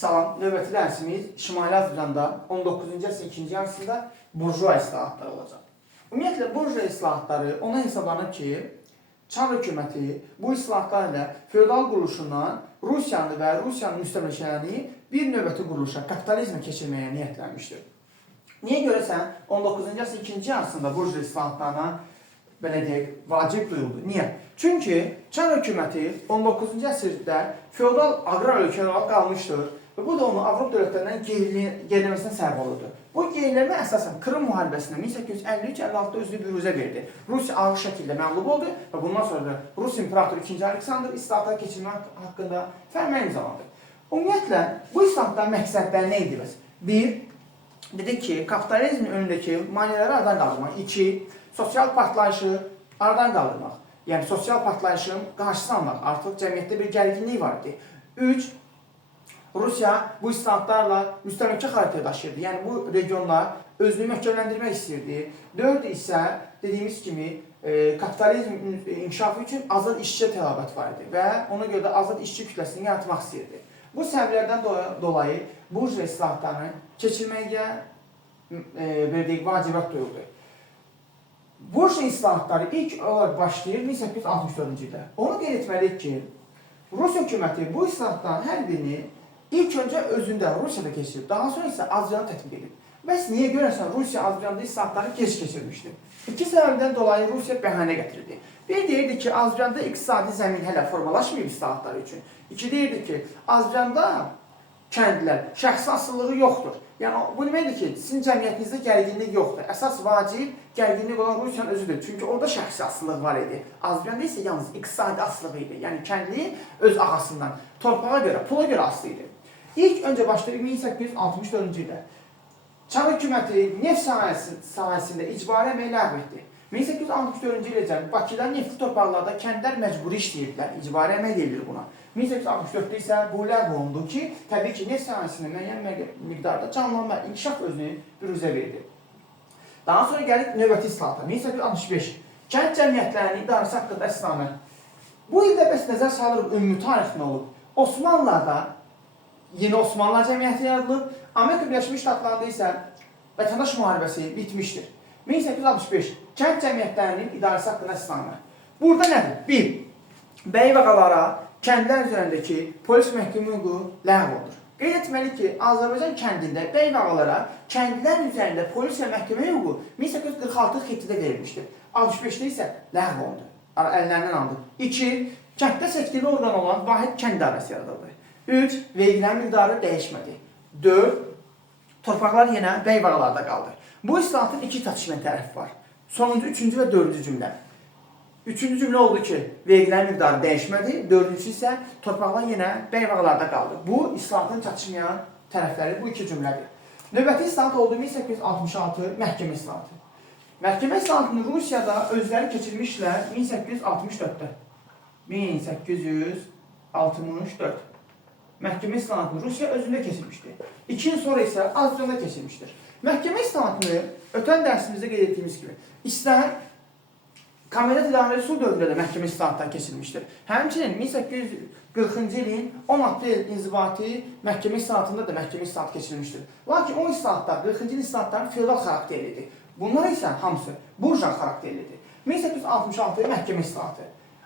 Salam, növbəti dərsimiz Şimali Azərbaycanda 19-cu əsrin ikinci yarısında burjua islahatları olacaq. Ümumiyyətlə, burjua islahatları ona hesablanır ki, Çar hökuməti bu islahatlar ilə feodal quruluşundan Rusiyanı və Rusiyanın müstəmləkələrini bir növbəti quruluşa, kapitalizmə keçirməyə niyyətlənmişdir. Niyə görəsən 19-cu əsrin ikinci yarısında burjua islahatlarına belə deyək, vacib duyuldu. Niyə? Çünki Çar hökuməti 19-cu əsrdə feodal aqrar ölkə olaraq qalmışdır və bu da onu Avropa dövlətlərindən geriləməsinə səbəb olurdu. Bu geriləmə əsasən Krım müharibəsində 1853-56-da özünü büruzə verdi. Rusiya ağır şəkildə məğlub oldu və bundan sonra da Rus İmperatoru 2. Aleksandr islahatları keçirmək haqqında fərman imzalandı. Ümumiyyətlə, bu islahatların məqsədləri nə idi bəs? 1. Dedik ki, kapitalizmin önündəki maneələri aradan qaldırmaq. 2. Sosial partlayışı aradan qaldırmaq. Yəni, sosial partlayışın qarşısını almaq. Artıq cəmiyyətdə bir gərginlik var idi. 3. Rusiya bu islahatlarla müstəmləkə xarakter daşıyırdı. Yəni, bu regionlar özünü möhkəmləndirmək istəyirdi. 4 isə, dediyimiz kimi, kapitalizm inkişafı üçün azad işçiyə tələbat var idi və ona görə də azad işçi kütləsini yaratmaq istəyirdi. Bu səbəblərdən dolayı burjua islahatlarını keçirməyə vacibət duyuldu. Burjua islahatları ilk olaraq başlayır 1864-cü ildə. Onu qeyd etməliyik ki, Rus hökuməti bu islahatların hər birini ilk öncə özündə Rusiyada keçirib, daha sonra isə Azərbaycanda tətbiq edib. Bəs niyə görəsən Rusiya Azərbaycanda islahatları gec keçirmişdir? İki səbəbdən dolayı Rusiya bəhanə gətirirdi. Bir deyirdi ki, Azərbaycanda iqtisadi zəmin hələ formalaşmayıb islahatları üçün. İki deyirdi ki, Azərbaycanda kəndlər, şəxsi asılılığı yoxdur. Yəni, bu deməkdir ki, sizin cəmiyyətinizdə gərginlik yoxdur. Əsas vacib gərginlik olan Rusiyanın özüdür. Çünki orada şəxsi asılılıq var idi. Azərbaycanda isə yalnız iqtisadi asılılığı idi. Yəni, kəndli öz ağasından, torpağa görə, pula görə asılı idi. İlk öncə başlayıb 1864-cü ildə Çar hökuməti neft sahəsində icbari əməyi ləğv etdi. 1864-cü iləcən Bakıda neftli torpaqlarda kəndlər məcburi işləyirdilər, icbari əmək deyilir buna. 1864-də isə bu ləğv olundu ki, təbii ki, neft sahəsində müəyyən miqdarda canlanma, inkişaf özünü büruzə verdi. Daha sonra gəlib növbəti islahatlar. 1865 kənd cəmiyyətlərinin idarəsi haqqında əsnamə. Bu ildə bəs nəzər salırıq ümumi tarix nə olub? Osmanlılarda yeni Osmanlılar cəmiyyəti yaradılıb, Amerika Birləşmiş Ştatlarında isə vətəndaş müharibəsi bitmişdir. 1865 kənd cəmiyyətlərinin idarəsi haqqında əsnamə. Burada nədir? 1. Bəy və ağalara kəndlər üzərindəki polis məhkəmə hüququ ləğv olunur. Qeyd etməliyik ki, Azərbaycan kəndində bəy və ağalara kəndlər üzərində polis və məhkəmə hüququ 1846 xittidə verilmişdir. 65-də isə ləğv olundu. Əllərindən alındı. 2. Kənddə seçkili orqan olan vahid kənd idarəsi yaradıldı. 3. Vergilərin miqdarı dəyişmədi. 4. Torpaqlar yenə bəy və ağalarda qaldı. Bu islahatın iki çatışmayan tərəfi var. Sonuncu, üçüncü və dördüncü cümlə. Üçüncü cümlə oldu ki, vergilərin miqdarı dəyişmədi. Dördüncü isə torpaqlar yenə bəy və ağalarda qaldı. Bu islahatın çatışmayan tərəfləri bu iki cümlədir. Növbəti islahat oldu 1866 məhkəmə islahatı. Məhkəmə islahatını Rusiyada özləri keçirmişlər 1864-də. 1864. Məhkəmə islahatını Rusiya özündə keçirmişdir. 2 il sonra isə Azərbaycanda keçirmişdir. Məhkəmə islahatını ötən dərsimizdə qeyd etdiyimiz kimi istər Komendant İlham Rəsul dövründə də məhkəmə islahatları keçirilmişdir. Həmçinin 1840-cı ilin 10 aprel inzibati məhkəmə islahatında da məhkəmə islahatı keçirilmişdir. Lakin o islahatlar 40-cı il islahatların feodal xarakterlidir. Bunlar isə hamısı burjua xarakterlidir. 1866 məhkəmə islahatı.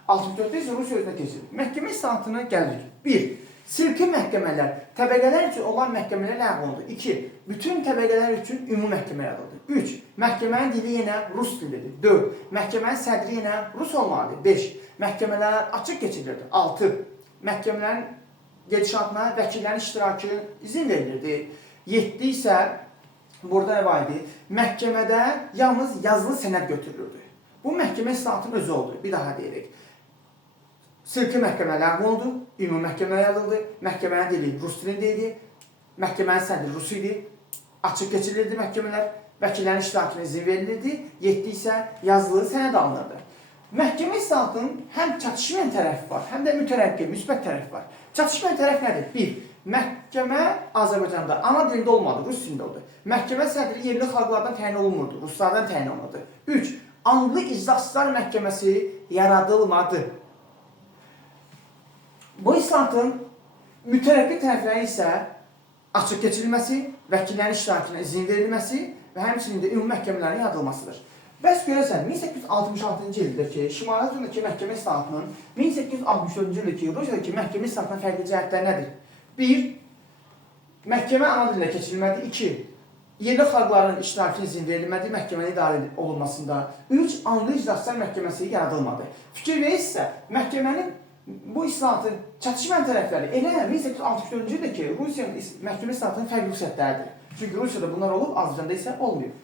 64-də isə Rusiya özünə keçirilir. Məhkəmə islahatına gəlirik. 1. Silki məhkəmələr, təbəqələr üçün olan məhkəmələr ləğv olundu. 2. Bütün təbəqələr üçün ümumi məhkəmə yaradıldı. 3. Məhkəmənin dili yenə rus dilidir. 4. Məhkəmənin sədri yenə rus olmalıdır. 5. Məhkəmələr açıq keçirilirdi. 6. Məhkəmələrin gedişatına vəkillərin iştirakı izin verilirdi. 7 isə burada nə var idi? Məhkəmədə yalnız yazılı sənəd götürülürdü. Bu məhkəmə islahatının özü oldu. Bir daha deyirik. Silki məhkəmə ləğv olundu, ümumi məhkəmə yaradıldı, məhkəmənin dili rus dilində idi, məhkəmənin sədri rus idi, açıq keçirilirdi məhkəmələr, vəkillərin iştirakına izin verilirdi, 7 isə yazılı sənəd alınırdı. Məhkəmə islahatının həm çatışmayan tərəfi var, həm də mütərəqqi, müsbət tərəfi var. Çatışmayan tərəf nədir? 1. Məhkəmə Azərbaycanda ana dilində olmadı, rus dilində oldu. Məhkəmə sədri yerli xalqlardan təyin olunmurdu, ruslardan təyin olunurdu. 3. Anlı iclasçılar məhkəməsi yaradılmadı. Bu islahatın mütərəqqi tərəfləri isə açıq keçirilməsi, vəkillərin iştirakına izin verilməsi və həmçinin də ümumi məhkəmələrin yaradılmasıdır. Bəs görəsən, 1866-cı ildəki Şimali Azərbaycandakı məhkəmə islahatının 1864-cü ildəki Rusiyadakı məhkəmə islahatının fərqli cəhətləri nədir? 1. Məhkəmə ana dilində keçirilməlidir. 2. Yerli xalqların iştirakına izin verilmədiyi məhkəmənin idarə olunmasında. 3. Anlı iclasçılar məhkəməsi yaradılmadı. Fikir verirsə, məhkəmənin bu islahatın çatışmayan tərəfləri elə 1864-cü ildəki Rusiyanın məhkəmə islahatının fərqli xüsusiyyətləridir. Çünki Rusiyada bunlar olub, Azərbaycanda isə olmuyor.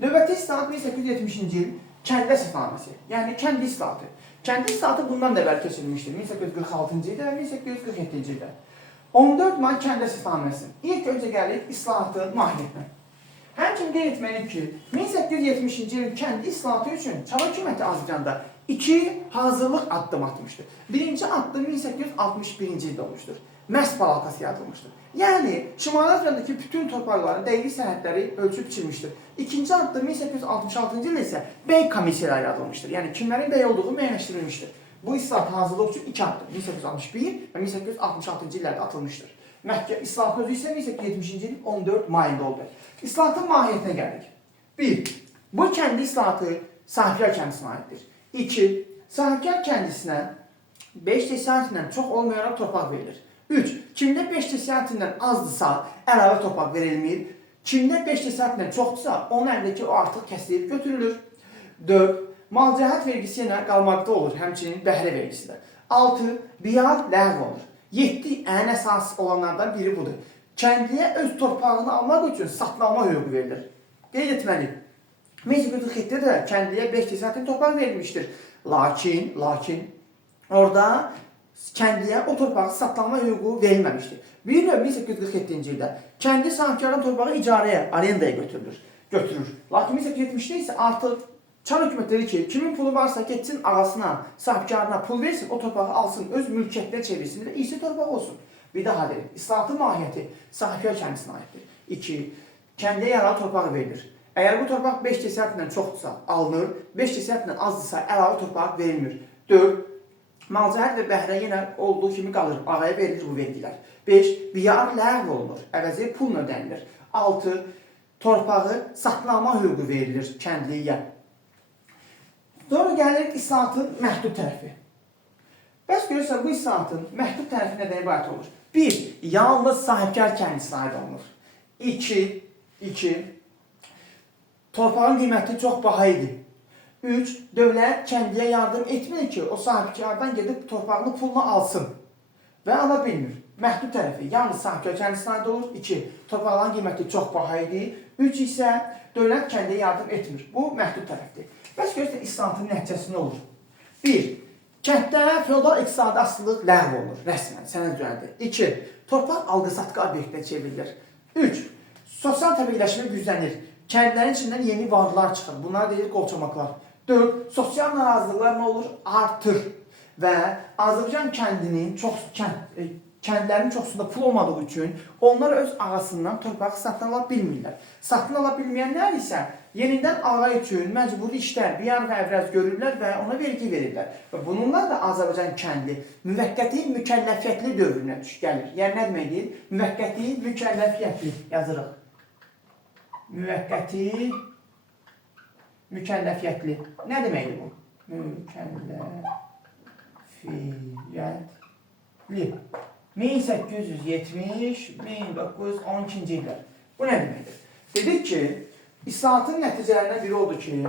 Növbəti islahat 1870-ci il kəndə islahatı, yəni kəndi islahatı. Kəndi islahatı bundan da əvvəl keçirilmişdir. 1846-cı ildə və 1847-ci ildə. 14 may kəndə islahatı. İlk öncə gəlir islahatın mahiyyətinə. Həmçinin qeyd etməliyik ki, 1870-ci ilin kəndi islahatı üçün Çar hökuməti Azərbaycanda 2 hazırlıq addım atmışdır. Birinci addım 1861-ci ildə olmuşdur. Məhz palatası yaradılmışdır. Yəni, Şimali Azərbaycandakı bütün torpaqların dəqiq sərhədləri ölçüb biçilmişdir. İkinci addım 1866-cı ildə isə bəy komissiyaları yaradılmışdır. Yəni, kimlərin bəy olduğu müəyyənləşdirilmişdir. Bu islahat hazırlıq üçün 2 addım 1861 və 1866-cı illərdə atılmışdır. İslahat özü isə 1870-ci ilin 14 mayında oldu. İslahatın mahiyyətinə gəlirik. 1. Bu kəndi islahatı sahibkar kəndisinə aiddir. 2. Sahibkar kəndisinə 5 desyantindən çox olmayaraq torpaq verilir. 3. Kimdə 5 desyantindən azdırsa, əlavə torpaq verilmir. Kimdə 5 desyantindən çoxdursa, onun əlindəki o artıq kəsilib götürülür. 4. Malcəhət vergisi yenə qalmaqda olur, həmçinin bəhrə vergisi də. 6. Biat ləğv olunur. 7. Ən əsas olanlardan biri budur. Kəndliyə öz torpağını almaq üçün satın alma hüququ verilir. Qeyd etməliyik. 1847-də də kəndliyə 5 desyantin torpaq verilmişdir. Lakin orada kəndliyə o torpağı satın alma hüququ verilməmişdir. Bir növ 1847-ci ildə kəndi sahibkarın torpağı icarəyə, arendaya götürülür. Lakin 1870-də isə artıq Çar hökuməti dedi ki, kimin pulu varsa getsin ağasına, sahibkarına pul versin, o torpağı alsın, öz mülkiyyətinə çevirsin və iyisi torpaq olsun. Bir daha deyil, islahatın mahiyyəti sahibkar kəndisinə aiddir. 2. Kəndiyə yaralı torpağı verilir. Əgər bu torpaq 5 desyantindən çoxdursa alınır, 5 desyantindən azdırsa əlavə torpaq verilmir. 4. Malcəhət və bəhrə yenə olduğu kimi qalır, ağaya verilir bu vergilər. 5. Biyar ləğv olunur, əvəzi pulla ödənilir. 6. Torpağı satın alma hüququ verilir kəndliyə. Sonra gəlirik islahatın məhdud tərəfi. Bəs görürsən, bu islahatın məhdud tərəfi nədən ibarət olur? 1. Yalnız sahibkar kəndisinə aid olunur. 2. Torpağın qiyməti çox baha idi. 3. Dövlət kəndiyə yardım etmir ki, o sahibkardan gedib torpağını puluna alsın və ala bilmir. Məhdud tərəfi yalnız sahibkar kəndisinə aid olur. 2. Torpağların qiyməti çox baha idi. 3 isə dövlət kəndiyə yardım etmir. Bu məhdud tərəfdir. Bəs görürsən, islahatın nəticəsi nə olur? 1. Kənddə feodal iqtisadi asılılıq ləğv olunur, rəsmən, sənəd üzərində. 2. Torpaq alqı-satqı obyektinə çevrilir. 3. Sosial təbəqələşmə güclənir. Kəndlərin içindən yeni varlılar çıxır. Bunlar deyilir qolçamaqlar. 4. Sosial narazılıqlar nə olur? Artır. Və Azərbaycan kəndlərin çoxsunda pul olmadığı üçün onlar öz ağasından torpağı satın ala bilmirlər. Satın ala bilməyənlər isə yenidən ağa üçün məcburi işlər, biyar və əvrəz görürlər və ona vergi verirlər. Və bununla da Azərbaycan kəndi müvəqqəti mükəlləfiyyətli dövrünə gəlir. Yəni nə deməkdir? Müvəqqəti mükəlləfiyyətli yazırıq. Müvəqqəti mükəlləfiyyətli. Nə deməkdir bu? Mükəlləfiyyətli. 1870-1912-ci illər. Bu nə deməkdir? Dedik ki, islahatın nəticələrindən biri oldu ki,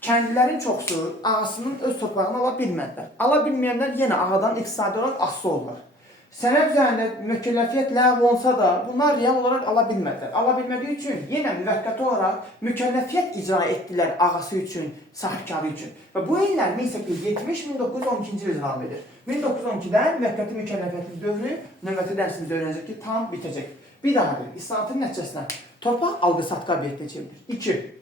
kəndlilərin çoxsu ağasının öz torpağını ala bilmədilər. Ala bilməyənlər yenə ağadan iqtisadi olaraq asılı oldular. Sənəd üzərində mükəlləfiyyət ləğv olunsa da, bunlar real olaraq ala bilmədilər. Ala bilmədiyi üçün yenə müvəqqəti olaraq mükəlləfiyyət icra etdilər ağası üçün, sahibkarı üçün. Və bu illər 1870-1912-ci il davam edir. 1912-də müvəqqəti mükəlləfiyyətli dövrü növbəti dərsimizdə öyrənəcək ki, tam bitəcək. Bir daha bir, islahatın nəticəsindən torpaq alqı-satqı obyektinə çevrilir. 2.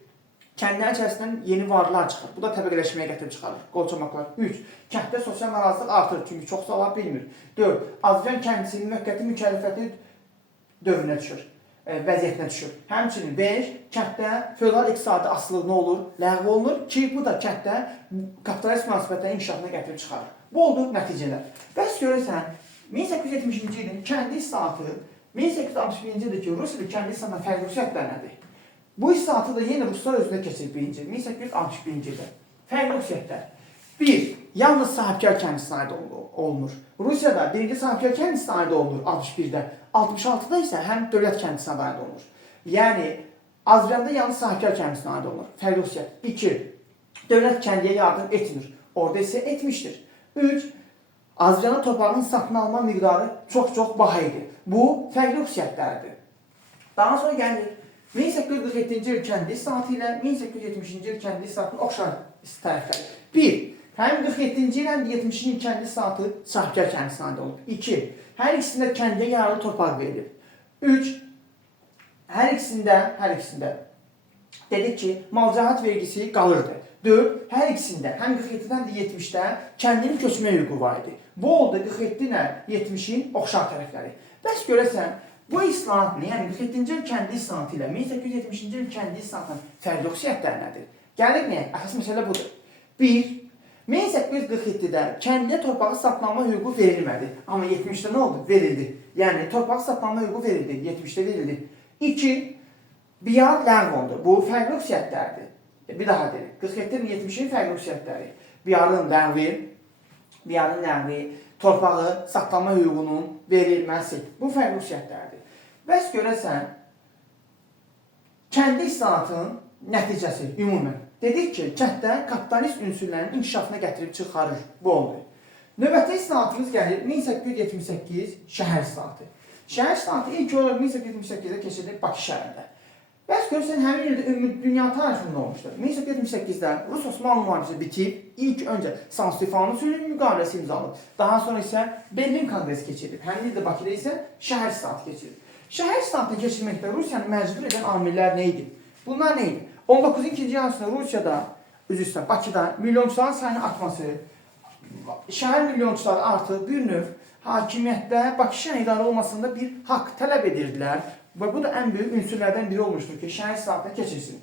Kəndlərin içərisindən yeni varlılar çıxır. Bu da təbəqələşməyə gətirib çıxarır. Qolçamaqlar. 3. Kənddə sosial narazılıq artır, çünki çoxsa ala bilmir. 4. Azərbaycan kəndisi müvəqqəti mükəlləfiyyətli dövrünə düşür, vəziyyətinə düşür. Həmçinin 5. Kənddə feodal iqtisadi asılılıq nə olur? Ləğv olunur ki, bu da kənddə kapitalist münasibətlərin inkişafına gətirib çıxarır. Bu oldu nəticələr. Bəs görürsən, 1870-ci ilin kəndi islahatı 1861-ci ildir ki, Rusiyada kəndi islahatına fərqli xüsusiyyətlər nədir? Bu islahatı da yenə Ruslar özündə keçir birinci, 1861-ci ildə. Fərqli xüsusiyyətlər. 1. Yalnız sahibkar kəndisine aid olunur. Rusiyada birinci sahibkar kəndisine aid olunur 61-də. 66-da isə həm dövlət kəndisine aid olunur. Yəni, Azərbaycanda yalnız sahibkar kəndisine aid olunur. Fərqli xüsusiyyət. 2. Dövlət kəndiyə yardım etmir. Orada isə etmişdir. 3. Azərbaycanın torpağının satın alma miqdarı çox baha idi. Bu, fərqli xüsusiyyətlərdir. Daha sonra gəlir. 1847-ci il kəndi islahatı ilə 1870-ci il kəndi islahatının oxşar tərəfləri. 1. Həm 47-ci il, həm 70-ci il kəndi islahatı sahibkar kəndisine aid olub. 2. Hər ikisində kəndiyə yararlı torpaq verilir. 3. Hər ikisində dedik ki, malcahat vergisi qalırdı. 4. Hər ikisində, həm 47-dən də 70-də kəndinin köçmə hüququ var idi. Bu oldu 47 ilə 70-in oxşar tərəfləri. Bəs görəsən, bu islahatını, yəni 47-ci il kəndi islahatı ilə 1870-ci il kəndi islahatının fərqli xüsusiyyətləri nədir? Gəlir nə? Əsas məsələ budur. 1. 1847-də kəndiyə torpağı satın alma hüququ verilmədi. Amma 70-də nə oldu? Verildi. Yəni, torpağı satın alma hüququ verildi. 70-də verildi. 2. Biar ləğv oldu. Bu, fərqli xüsusiyyətlərdir. Bir daha deyil. 47-nin 70-in fərqli xüsusiyyətləri. Biarın ləğvi, torpağı saxlama hüququnun verilməsi. Bu fərqli xüsusiyyətlərdir. Bəs görəsən, kəndi islahatının nəticəsi ümumən. Dedik ki, kənddə kapitalist ünsürlərin inkişafına gətirib çıxarır. Bu oldu. Növbəti islahatımız gəlir 1878 şəhər islahatı. Şəhər islahatı ilk olaraq 1878-də keçirilib Bakı şəhərində. Bəs görürsən, həmin ildə ümumi dünya tarixində olmuşdur. 1878-də Rus-Osmanlı müharibəsi bitib, ilk öncə San Stefano sülh müqaviləsi imzalanıb. Daha sonra isə Berlin konqresi keçirilib. Həmin ildə Bakıda isə şəhər islahatı keçirilib. Şəhər islahatını keçirməkdə Rusiyanı məcbur edən amillər nə idi? Bunlar nə idi? 19-cu yarısında Rusiyada, Bakıda milyonçuların sayının artması, şəhər milyonçuları artıq bir növ hakimiyyətdə Bakı şəhər idarə olmasında bir haqq tələb edirdilər. Və bu da ən böyük ünsürlərdən biri olmuşdur ki, şəhər islahatına keçirsin.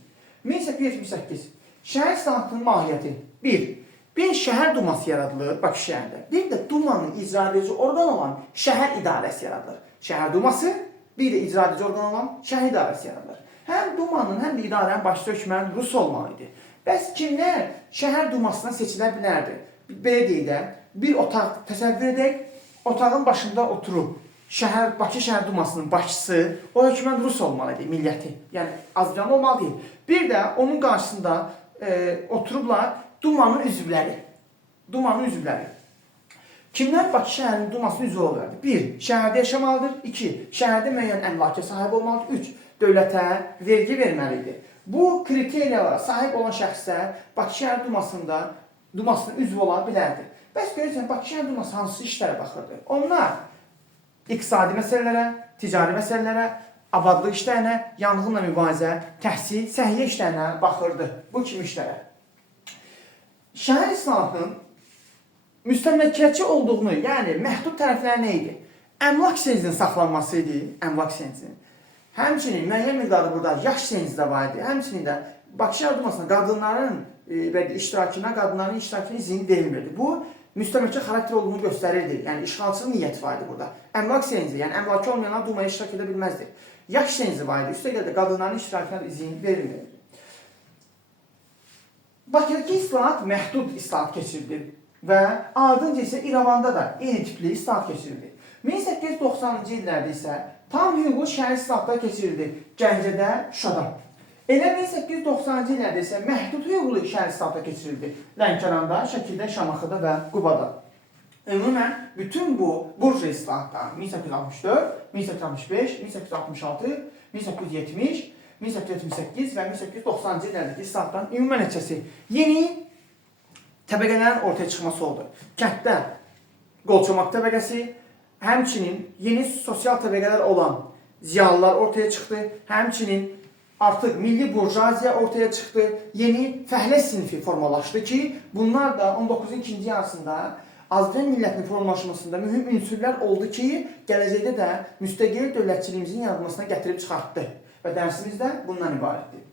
1878. Şəhər islahatının mahiyyəti. 1. Bir şəhər duması yaradılır Bakı şəhərində. Bir də dumanın icra edici orqan olan şəhər idarəsi yaradılır. Şəhər duması, bir də icra edici orqan olan şəhər idarəsi yaradılır. Həm dumanın, həm də idarənin başçı hökmən Rus olmalı idi. Bəs kimlər şəhər dumasına seçilə bilərdi? Belə deyək də, bir otaq təsəvvür edək, otağın başında oturub, Bakı şəhər dumasının başçısı, o hökmən Rus olmalı idi, milləti. Yəni, Azərbaycanlı olmalı deyil. Bir də onun qarşısında oturublar dumanın üzvləri. Kimlər Bakı şəhərinin dumasının üzvü olardı? 1. Şəhərdə yaşamalıdır. 2. Şəhərdə müəyyən əmlaka sahib olmalıdır. 3. Dövlətə vergi verməlidir. Bu kriteriyalara sahib olan şəxslər Bakı şəhər dumasının üzvü ola bilərdi. Bəs görürsən, Bakı şəhər duması hansı işlərə baxırdı? Onlar iqtisadi məsələlərə, ticari məsələlərə, abadlıq işlərinə, yanğınla mübarizə, təhsil, səhiyyə işlərinə baxırdı. Bu kimi işlərə. Şəhər islahatının müstəmləkəçi olduğunu, yəni məhdud tərəfləri nə idi? Əmlak senzinin saxlanması idi, əmlak senzinin. Həmçinin müəyyən miqdarı burada yaş senzi də var idi. Həmçinin də Bakı şəhər dumasına qadınların iştirakına izin verilmirdi. Bu, müstəmləkə xarakter olduğunu göstərirdi. Yəni, işğalçı niyyət var idi burada. Əmlak senzi, yəni əmlakı olmayanlar dumaya iştirak edə bilməzdi. Yaş senzi var idi. Üstəgəl də qadınların iştirakına izin verilmirdi. Bakıdakı islahat məhdud islahat keçirildi və ardınca isə İrəvanda da eyni tipli islahat keçirildi. 1890-cı illərdə isə tam hüquqlu şəhər islahatları keçirildi Gəncədə, Şuşada. Elə 1890-cı illərdə isə məhdud hüquqlu şəhər islahatları keçirildi Lənkəranda, Şəkidə, Şamaxıda və Qubada. Ümumən, bütün bu burja islahatları 1864, 1865, 1866, 1870, 1878 və 1890-cı illərdəki islahatların ümumən nəticəsi yeni təbəqələrin ortaya çıxması oldu. Kənddə qolçomaq təbəqəsi, həmçinin yeni sosial təbəqələr olan ziyalılar ortaya çıxdı, həmçinin artıq milli burjuaziya ortaya çıxdı, yeni fəhlə sinifi formalaşdı ki, bunlar da 19-cu ikinci yarısında Azərbaycan millətinin formalaşmasında mühüm ünsürlər oldu ki, gələcəkdə də müstəqil dövlətçiliyimizin yaranmasına gətirib çıxartdı və dərsimiz də bundan ibarətdir.